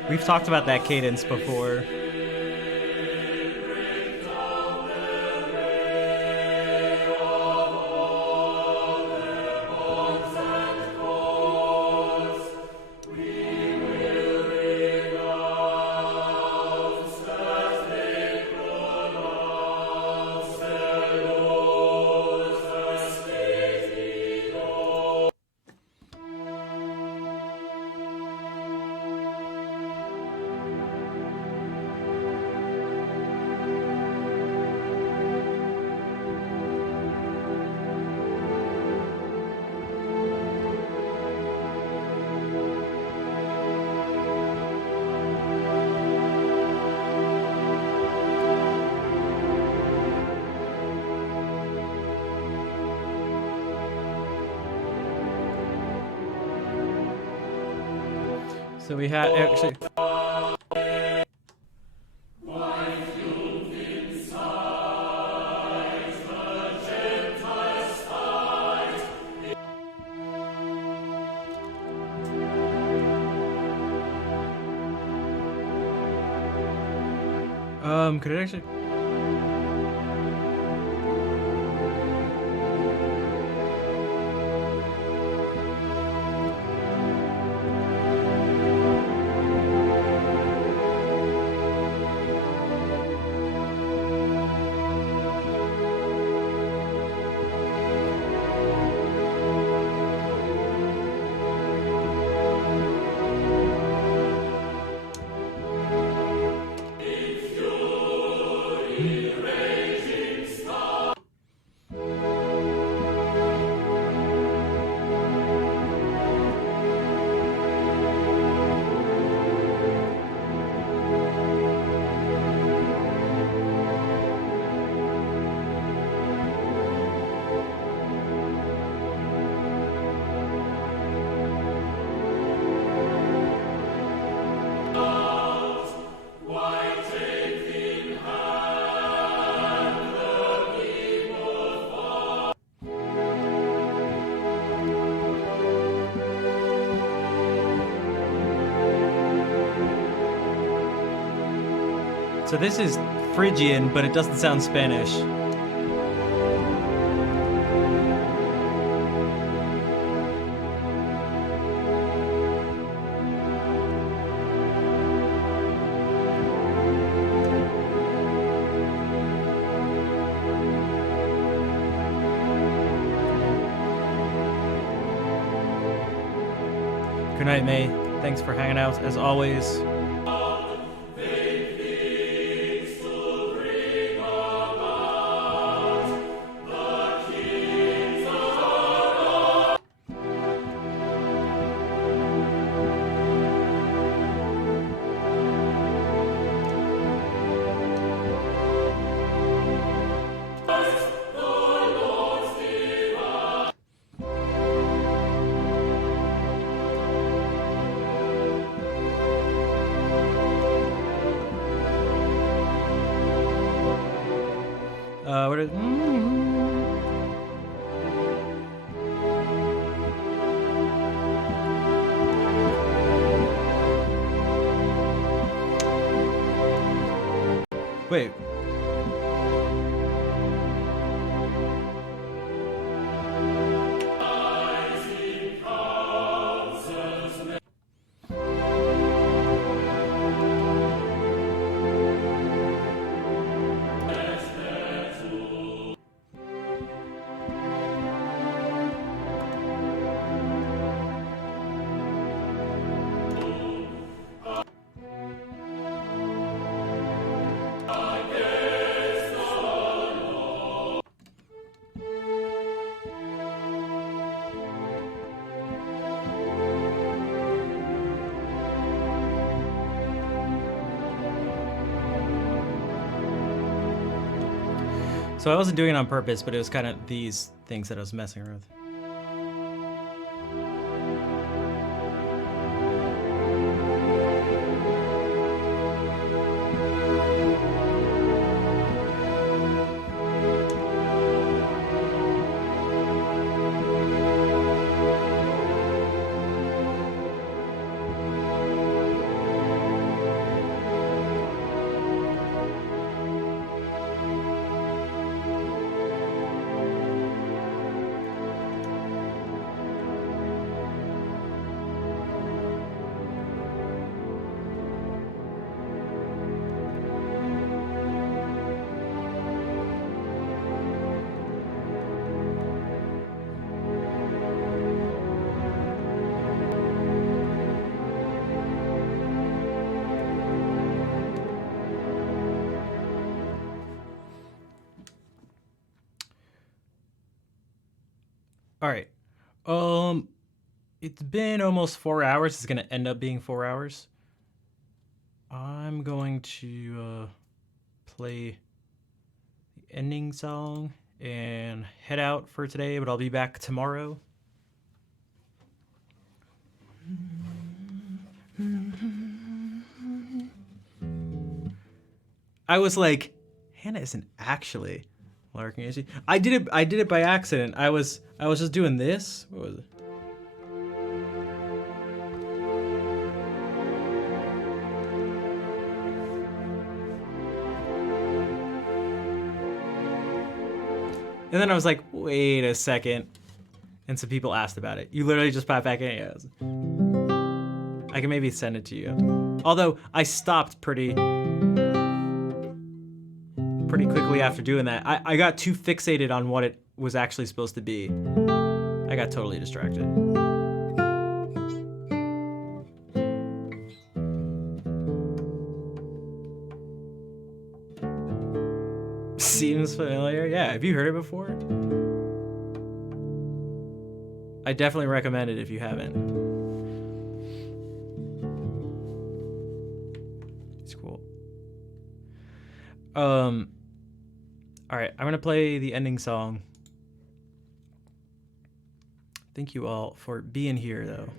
We've talked about that cadence before. So we had actually. Could it actually? So this is Phrygian, but it doesn't sound Spanish. Good night, May. Thanks for hanging out as always. What is? Wait. So I wasn't doing it on purpose, but it was kind of these things that I was messing with. All right. It's been almost 4 hours. It's gonna end up being 4 hours. I'm going to play the ending song and head out for today, but I'll be back tomorrow. I was like, Hannah isn't actually larking, is she? I did it by accident. I was just doing this. What was it? And then I was like, wait a second. And some people asked about it. You literally just pop back in. Yeah, I can maybe send it to you. Although I stopped pretty quickly after doing that. I got too fixated on what it was actually supposed to be. I got totally distracted. Seems familiar. Yeah, have you heard it before? I definitely recommend it if you haven't. It's cool. All right, I'm gonna play the ending song. Thank you all for being here, though.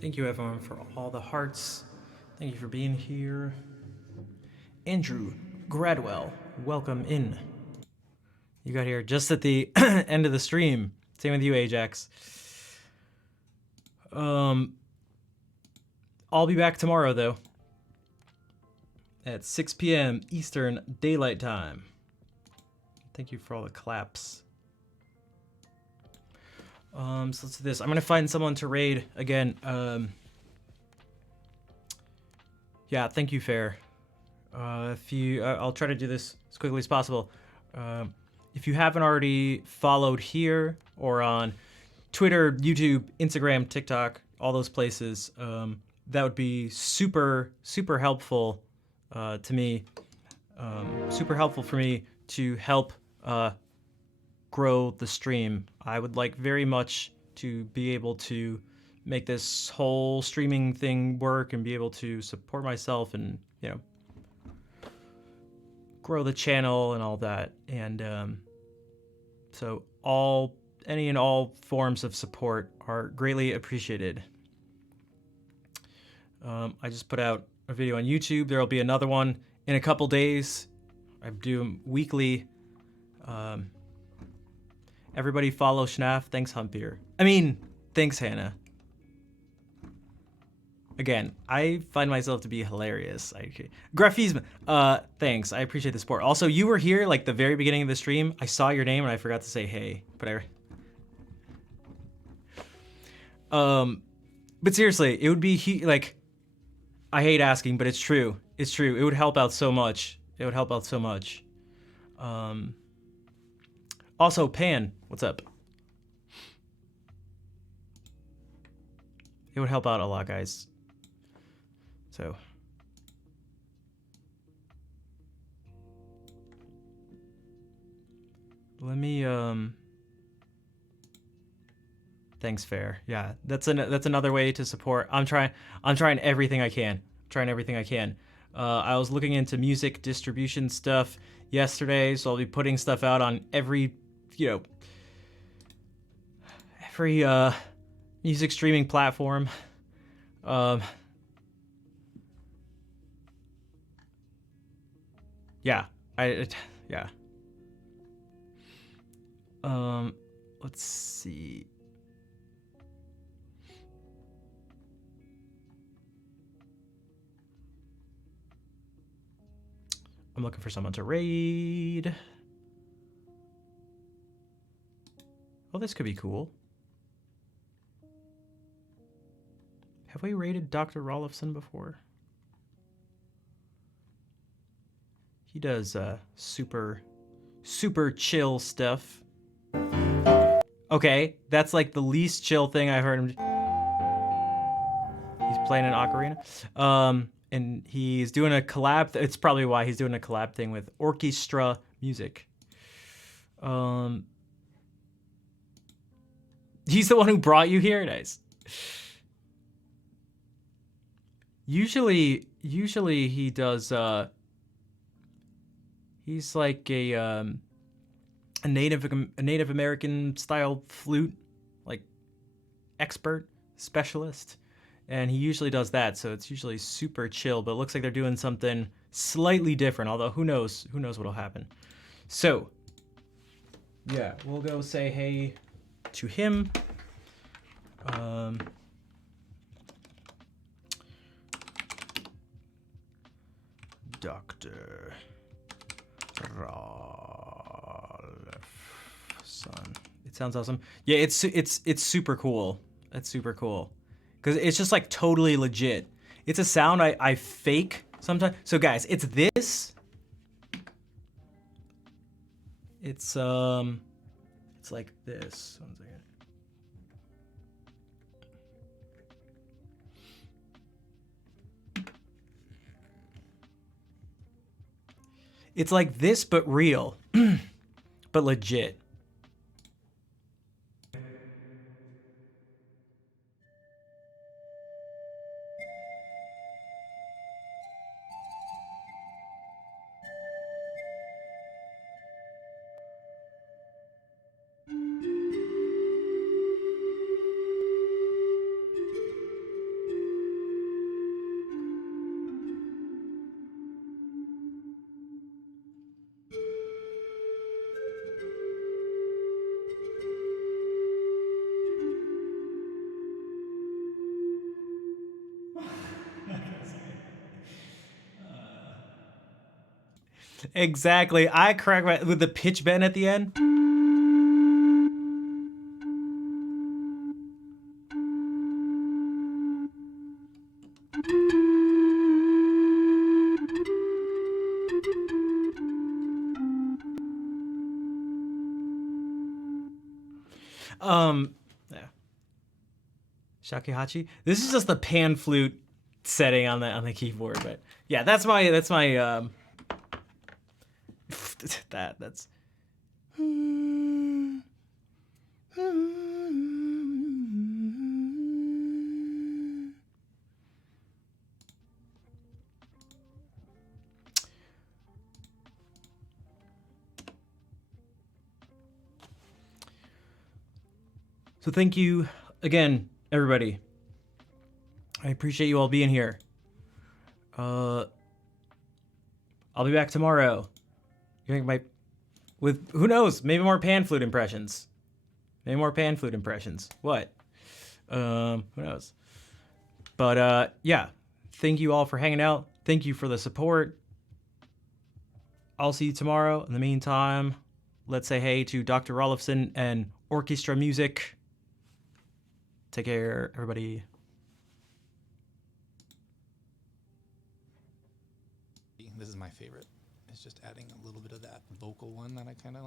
Thank you, everyone, for all the hearts. Thank you for being here. Andrew Gradwell, welcome in. You got here just at the end of the stream. Same with you, Ajax. I'll be back tomorrow, though, at 6 p.m. Eastern Daylight Time. Thank you for all the claps. So let's do this. I'm gonna find someone to raid again. Yeah, thank you, Fair. I'll try to do this as quickly as possible. If you haven't already followed here or on Twitter, YouTube, Instagram, TikTok, all those places, that would be super helpful to me. Super helpful for me to help grow the stream. I would like very much to be able to make this whole streaming thing work and be able to support myself and, you know, grow the channel and all that. And so any and all forms of support are greatly appreciated. I just put out a video on YouTube. There'll be another one in a couple days. I do them weekly. Everybody follow Schnaf. Thanks, Humpier. Thanks, Hannah. Again, I find myself to be hilarious. Graphism. Thanks. I appreciate the support. Also, you were here like the very beginning of the stream. I saw your name and I forgot to say hey. But seriously, it would be like I hate asking, but it's true. It's true. It would help out so much. It would help out so much. Also, Pan, what's up? It would help out a lot, guys. So. Let me, Thanks, Fair. Yeah, that's another way to support. I'm trying everything I can. I was looking into music distribution stuff yesterday, so I'll be putting stuff out on every music streaming platform. Yeah, yeah. Let's see. I'm looking for someone to raid. Oh, this could be cool. Have we raided Dr. Rolfson before? He does super chill stuff. Okay, that's like the least chill thing I heard him. He's playing an ocarina. And he's doing a collab. It's probably why he's doing a collab thing with Orchestra Music. He's the one who brought you here? Nice. Usually he does, he's like a Native American style flute, like expert, specialist. And he usually does that, so it's usually super chill, but it looks like they're doing something slightly different, although who knows what'll happen. So, yeah, we'll go say hey to him. Dr. Rolfson. It sounds awesome. Yeah, it's super cool. It's super cool. Because it's just like totally legit. It's a sound I fake sometimes. So guys, it's this. It's like this. 1 second. It's like this, but real, but legit. Exactly. I crack my with the pitch bend at the end. Yeah. Shakuhachi. This is just the pan flute setting on the keyboard, but yeah, that's my that's So thank you again, everybody. I appreciate you all being here. I'll be back tomorrow. With who knows, maybe more pan flute impressions. What? Who knows? But yeah, thank you all for hanging out. Thank you for the support. I'll see you tomorrow. In the meantime, let's say hey to Dr. Rolfson and Orchestra Music. Take care, everybody. This is my favorite. It's just adding a little bit of that vocal one that I kind of